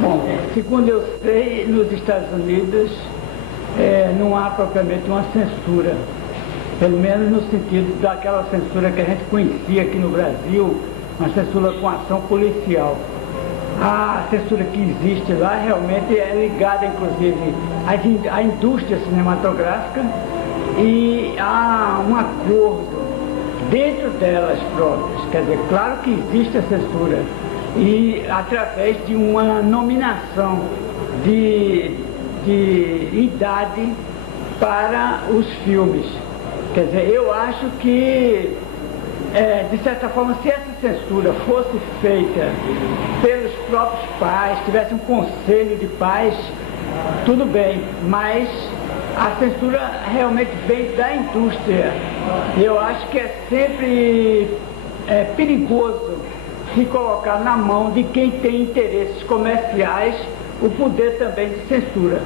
Bom, segundo eu sei, nos Estados Unidos não há propriamente uma censura, pelo menos no sentido daquela censura que a gente conhecia aqui no Brasil, uma censura com ação policial. A censura que existe lá realmente é ligada, inclusive, à indústria cinematográfica, e há um acordo dentro delas próprias. Quer dizer, claro que existe a censura, e através de uma nominação de idade para os filmes. Quer dizer, eu acho que, de certa forma, se essa censura fosse feita pelos próprios pais, tivesse um conselho de pais, tudo bem, mas a censura realmente vem da indústria. Eu acho que é sempre perigoso se colocar na mão de quem tem interesses comerciais o poder também de censura.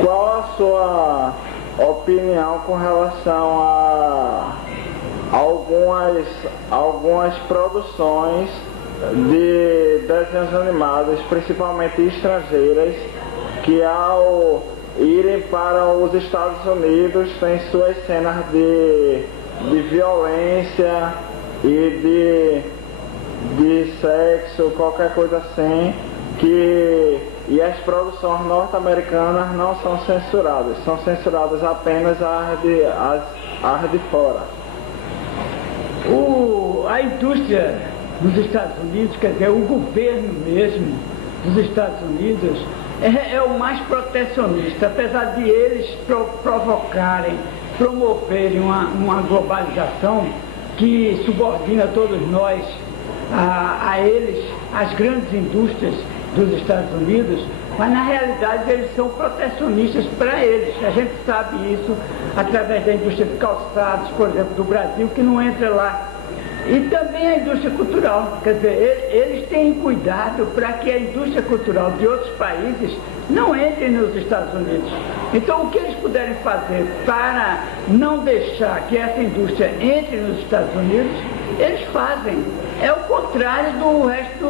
Qual a sua opinião com relação a algumas produções de desenhos animados, principalmente estrangeiras, que ao irem para os Estados Unidos têm suas cenas de violência e de sexo, qualquer coisa assim, e as produções norte-americanas não são censuradas, são censuradas apenas as de fora. A indústria nos Estados Unidos, quer dizer, o governo mesmo dos Estados Unidos é o mais protecionista, apesar de eles promoverem uma globalização que subordina todos nós a eles, as grandes indústrias dos Estados Unidos, mas na realidade eles são protecionistas para eles. A gente sabe isso através da indústria de calçados, por exemplo, do Brasil, que não entra lá. E também a indústria cultural, quer dizer, eles têm cuidado para que a indústria cultural de outros países não entre nos Estados Unidos. Então, o que eles puderem fazer para não deixar que essa indústria entre nos Estados Unidos, eles fazem. É o contrário do resto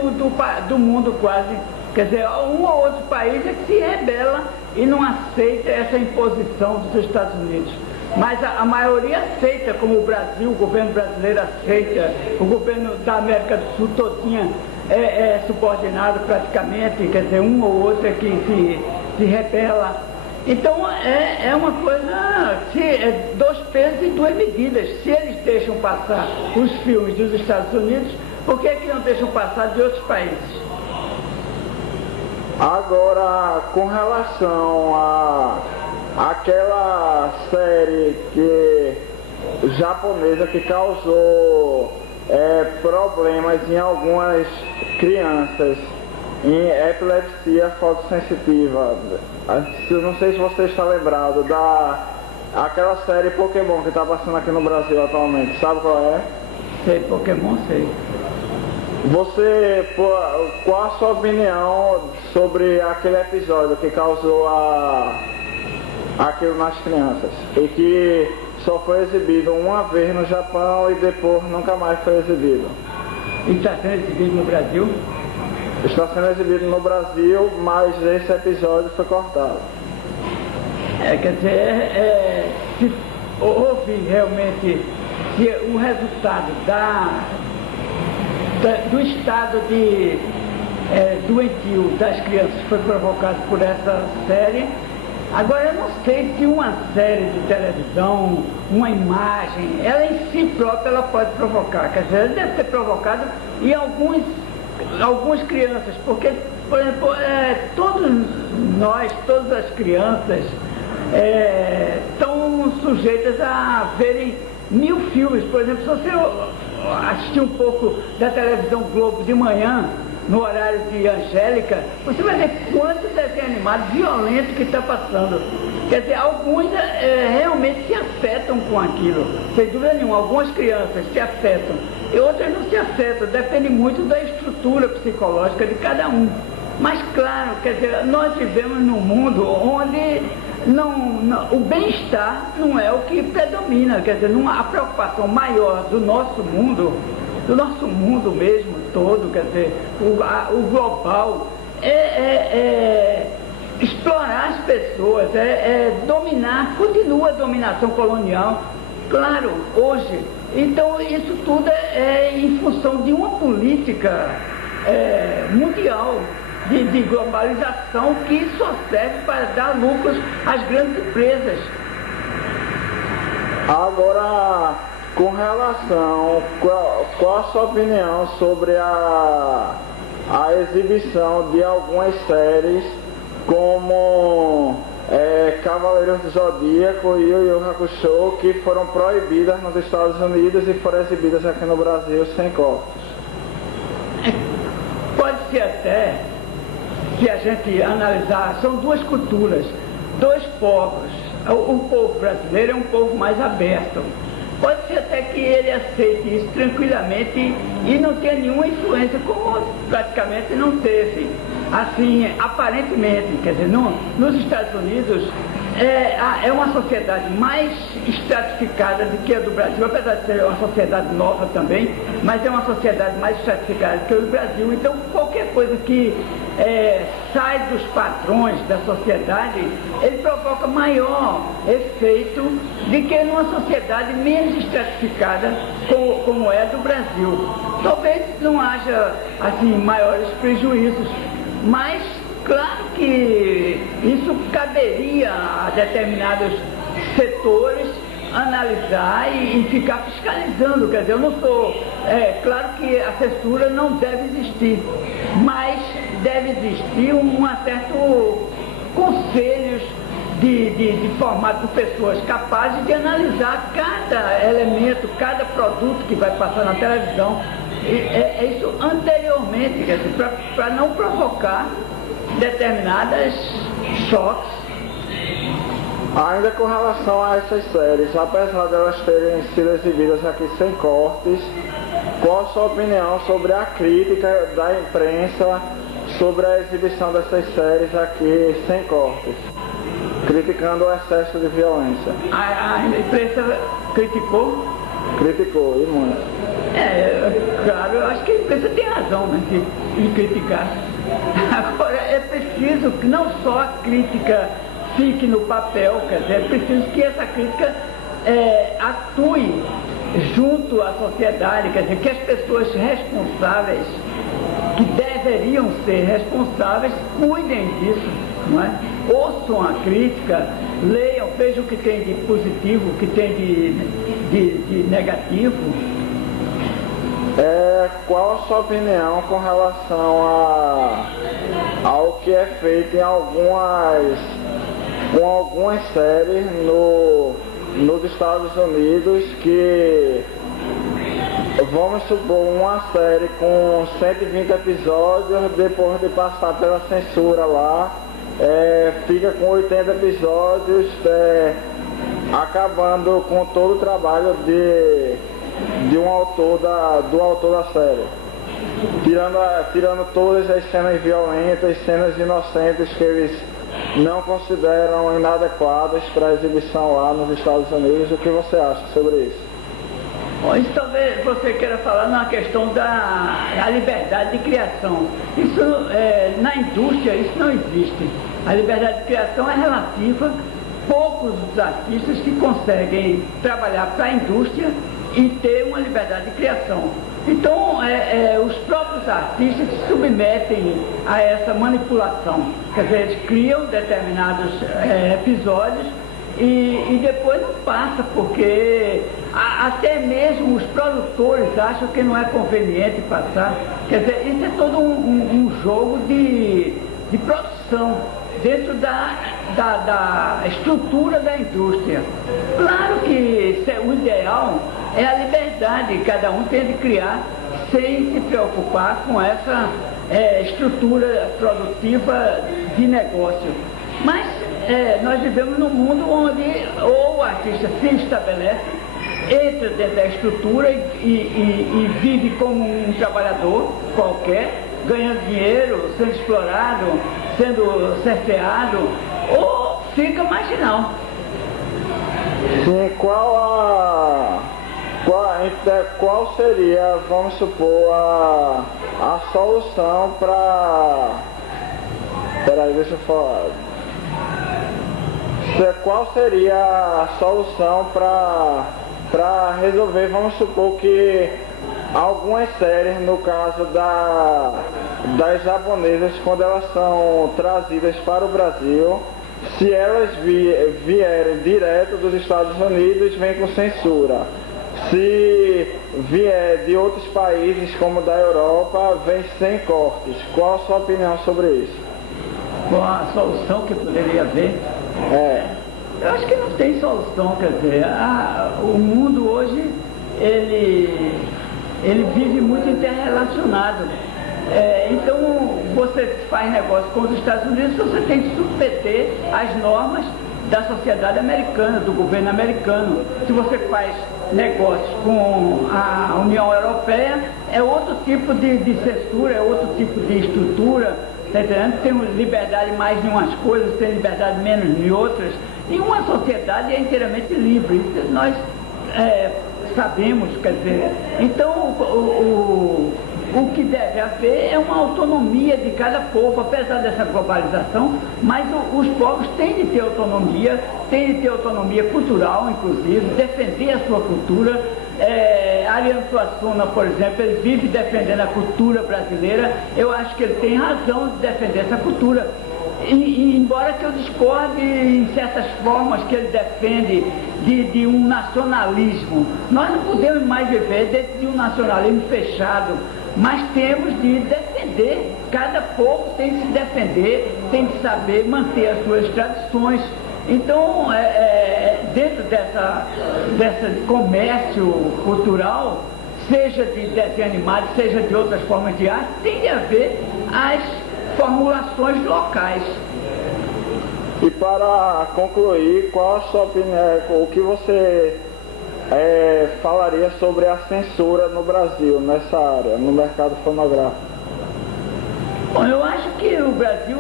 do mundo quase. Quer dizer, um ou outro país é que se rebela e não aceita essa imposição dos Estados Unidos. Mas a maioria aceita, como o Brasil, o governo brasileiro aceita, o governo da América do Sul todinha é subordinado praticamente, quer dizer, um ou outro é que se rebela. Então é uma coisa, dois pesos e duas medidas. Se eles deixam passar os filmes dos Estados Unidos, por que não deixam passar de outros países? Agora, com relação àquela série japonesa que causou problemas em algumas crianças, em epilepsia fotossensitiva, eu não sei se você está lembrado aquela série Pokémon que está passando aqui no Brasil atualmente, sabe qual é? Sei, Pokémon, sei. Qual a sua opinião sobre aquele episódio que causou aquilo nas crianças e que só foi exibido uma vez no Japão e depois nunca mais foi exibido? E está sendo exibido no Brasil? Está sendo exibido no Brasil, mas esse episódio foi cortado. Quer dizer, se houve realmente, se o resultado do estado doentio das crianças foi provocado por essa série. Agora, eu não sei se uma série de televisão, uma imagem, ela em si própria ela pode provocar. Quer dizer, ela deve ter provocado em algumas crianças, porque, por exemplo, todos nós, todas as crianças estão sujeitas a verem 1000 filmes. Por exemplo, se você assistir um pouco da televisão Globo de manhã, no horário de Angélica, você vai ver quanto desenho animado violento que está passando. Quer dizer, alguns realmente se afetam com aquilo, sem dúvida nenhuma. Algumas crianças se afetam e outras não se afetam, depende muito da estrutura psicológica de cada um. Mas claro, quer dizer, nós vivemos num mundo onde o bem-estar não é o que predomina, quer dizer, a preocupação maior do nosso mundo mesmo, todo, quer dizer, o global é explorar as pessoas, dominar, continua a dominação colonial, claro, hoje. Então isso tudo é em função de uma política mundial de globalização que só serve para dar lucros às grandes empresas. Agora, com relação, qual a sua opinião sobre a exibição de algumas séries como Cavaleiros do Zodíaco e Yu Yu Hakusho, que foram proibidas nos Estados Unidos e foram exibidas aqui no Brasil sem cortes? Pode ser até, se a gente analisar, são duas culturas, dois povos. O povo brasileiro é um povo mais aberto. Pode ser até que ele aceite isso tranquilamente e não tenha nenhuma influência, como praticamente não teve. Assim, aparentemente, quer dizer, nos Estados Unidos é uma sociedade mais estratificada do que a do Brasil, apesar de ser uma sociedade nova também, mas é uma sociedade mais estratificada do que a do Brasil. Então, qualquer coisa que sai dos padrões da sociedade, ele provoca maior efeito do que numa sociedade menos estratificada como é a do Brasil. Talvez não haja assim maiores prejuízos, mas claro que isso caberia a determinados setores analisar e ficar fiscalizando. Quer dizer, eu não sou... claro que a censura não deve existir, mas deve existir um certo conselhos de formado por pessoas capazes de analisar cada elemento, cada produto que vai passar na televisão. Isso anteriormente, quer dizer, para não provocar determinadas choques. Ainda com relação a essas séries, apesar de elas terem sido exibidas aqui sem cortes, qual a sua opinião sobre a crítica da imprensa sobre a exibição dessas séries aqui sem cortes, criticando o excesso de violência? A imprensa criticou? Criticou, e muito. Claro, eu acho que a imprensa tem razão, né, de criticar. Agora, é preciso que não só a crítica fique no papel, quer dizer, é preciso que essa crítica atue junto à sociedade, quer dizer, que as pessoas responsáveis, que deveriam ser responsáveis, cuidem disso, não é? Ouçam a crítica, leiam, vejam o que tem de positivo, o que tem de negativo. Qual a sua opinião com relação ao que é feito em algumas séries nos Estados Unidos, que, vamos supor, uma série com 120 episódios, depois de passar pela censura lá, fica com 80 episódios, acabando com todo o trabalho do autor da série, tirando todas as cenas violentas, cenas inocentes que eles não consideram inadequadas para exibição lá nos Estados Unidos. O que você acha sobre isso? Bom, isso talvez você queira falar na questão da liberdade de criação. Isso, na indústria, isso não existe. A liberdade de criação é relativa. Poucos os artistas que conseguem trabalhar para a indústria e ter uma liberdade de criação. Então, os próprios artistas se submetem a essa manipulação. Quer dizer, eles criam determinados episódios e depois não passa, porque até mesmo os produtores acham que não é conveniente passar. Quer dizer, isso é todo um jogo de produção dentro da estrutura da indústria. Claro que o ideal é a liberdade, cada um tem de criar sem se preocupar com essa estrutura produtiva de negócio. Mas nós vivemos num mundo onde ou o artista se estabelece, entra dentro da estrutura e vive como um trabalhador qualquer, ganhando dinheiro, sendo explorado, sendo cerceado, ou fica marginal. Sim, qual seria, vamos supor, a solução para... Peraí, deixa eu falar. Qual seria a solução para resolver, vamos supor que algumas séries, no caso das japonesas, quando elas são trazidas para o Brasil, se elas vierem direto dos Estados Unidos, vem com censura. Se vier de outros países, como da Europa, vem sem cortes. Qual a sua opinião sobre isso? Qual a solução que poderia haver? Eu acho que não tem solução, quer dizer, o mundo hoje, ele vive muito interrelacionado. Então, você faz negócio com os Estados Unidos, você tem que submeter às normas da sociedade americana, do governo americano. Se você faz negócio com a União Europeia, é outro tipo de censura, é outro tipo de estrutura, tá entendendo? Tem liberdade mais em umas coisas, tem liberdade menos em outras, e uma sociedade é inteiramente livre. Isso nós sabemos, quer dizer, então o que deve haver é uma autonomia de cada povo, apesar dessa globalização, mas os povos têm de ter autonomia cultural, inclusive, defender a sua cultura. Ariano Suassuna, por exemplo, ele vive defendendo a cultura brasileira. Eu acho que ele tem razão de defender essa cultura. E embora que eu discorde em certas formas que ele defende de um nacionalismo, nós não podemos mais viver dentro de um nacionalismo fechado, mas temos de defender. Cada povo tem que se defender, tem que saber manter as suas tradições. Então, dentro desse comércio cultural, seja de desenho animado, seja de outras formas de arte, tem de haver as formulações locais. E para concluir, qual a sua opinião, o que você falaria sobre a censura no Brasil, nessa área, no mercado fonográfico? Bom, eu acho que o Brasil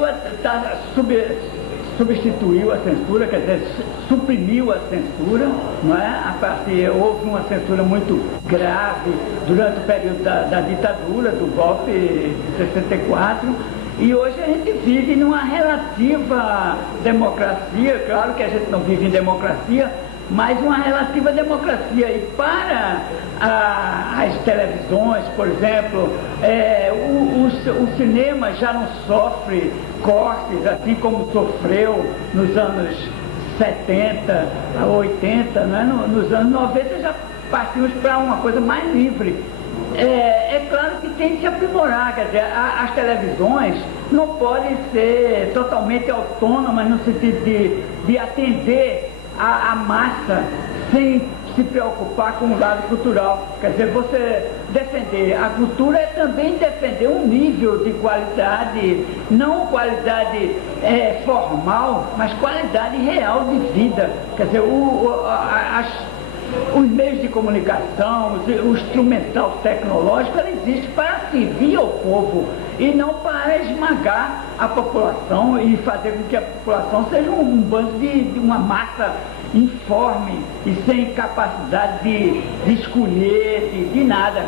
substituiu a censura, quer dizer, suprimiu a censura, não é? Houve uma censura muito grave durante o período da ditadura, do golpe de 64, e hoje a gente vive numa relativa democracia. Claro que a gente não vive em democracia, mas uma relativa democracia. E para as televisões, por exemplo, o cinema já não sofre cortes, assim como sofreu nos anos 70, 80, né? Nos anos 90 já partimos para uma coisa mais livre. É claro que tem que se aprimorar, quer dizer, as televisões não podem ser totalmente autônomas no sentido de atender a massa sem se preocupar com o lado cultural. Quer dizer, você defender a cultura é também defender um nível de qualidade, não qualidade formal, mas qualidade real de vida. Quer dizer, os meios de comunicação, o instrumental tecnológico, ela existe para servir ao povo e não para esmagar a população e fazer com que a população seja um bando de uma massa informe e sem capacidade de escolher, de nada.